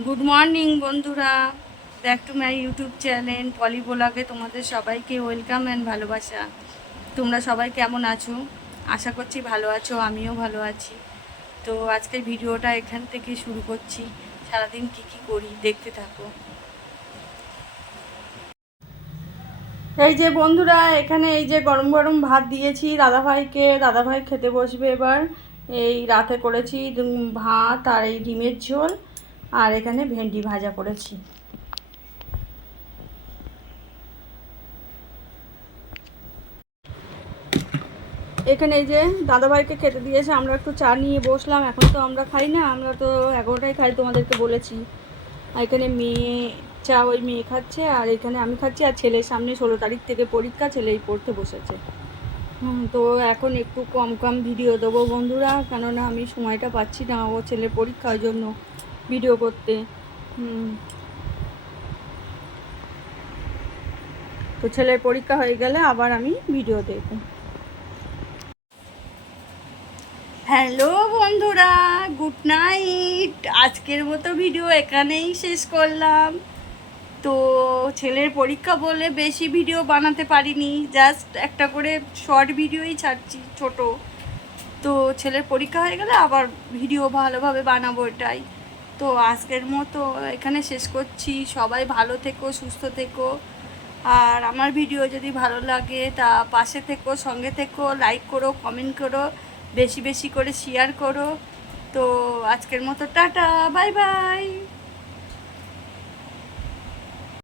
Good morning বন্ধুরা, back to my YouTube channel Poli ব্লগে তোমাদের সবাইকে ওয়েলকাম অ্যান্ড ভালোবাসা। তোমরা সবাই কেমন আছো? আশা করছি ভালো আছো, আমিও ভালো আছি। তো আজকের ভিডিওটা এখান থেকে শুরু করছি। সারাদিন কি করি দেখতে থাকো। এই যে বন্ধুরা, এখানে এই যে গরম গরম ভাত দিয়েছি দাদাভাইকে, দাদাভাই খেতে বসবে এবার। এই রাতে করেছি ভাত আর এই ডিমের ঝোল, আর এখানে ভেন্ডি ভাজা করেছি। এখানে এই যে দাদাভাইকে খেতে দিয়েছে, আমরা একটু চা নিয়ে বসলাম। এখন তো আমরা খাই না, আমরা তো 11টায় খাই, তোমাদেরকে বলেছি। আর এখানে মেয়ে চা, ওই মেয়ে খাচ্ছে, আর এখানে আমি খাচ্ছি। আর ছেলের সামনে 16 তারিখ থেকে পরীক্ষা, ছেলেই পড়তে বসেছে। তো এখন একটু কম কম ভিডিও দেবো বন্ধুরা, কেননা আমি সময়টা পাচ্ছি না, ও ছেলের পরীক্ষা, ওই জন্য ভিডিও করতে। তো ছেলের পরীক্ষা হয়ে গেলে আবার আমি ভিডিও দেবো। হ্যালো বন্ধুরা, গুড নাইট। আজকের মতো ভিডিও এখানেই শেষ করলাম। তো ছেলের পরীক্ষা বলে বেশি ভিডিও বানাতে পারিনি, জাস্ট একটা করে শর্ট ভিডিওই ছাড়ছি ছোট। তো ছেলের পরীক্ষা হয়ে গেলে আবার ভিডিও ভালোভাবে বানাবো, এটাই। তো আজকের মতো এখানে শেষ করছি। সবাই ভালো থেকো, সুস্থ থেকো। আর আমার ভিডিও যদি ভালো লাগে তা পাশে থেকো, সঙ্গে থেকো, লাইক করো, কমেন্ট করো, বেশি বেশি করে শেয়ার করো। তো আজকের মতো টাটা, বাই বাই।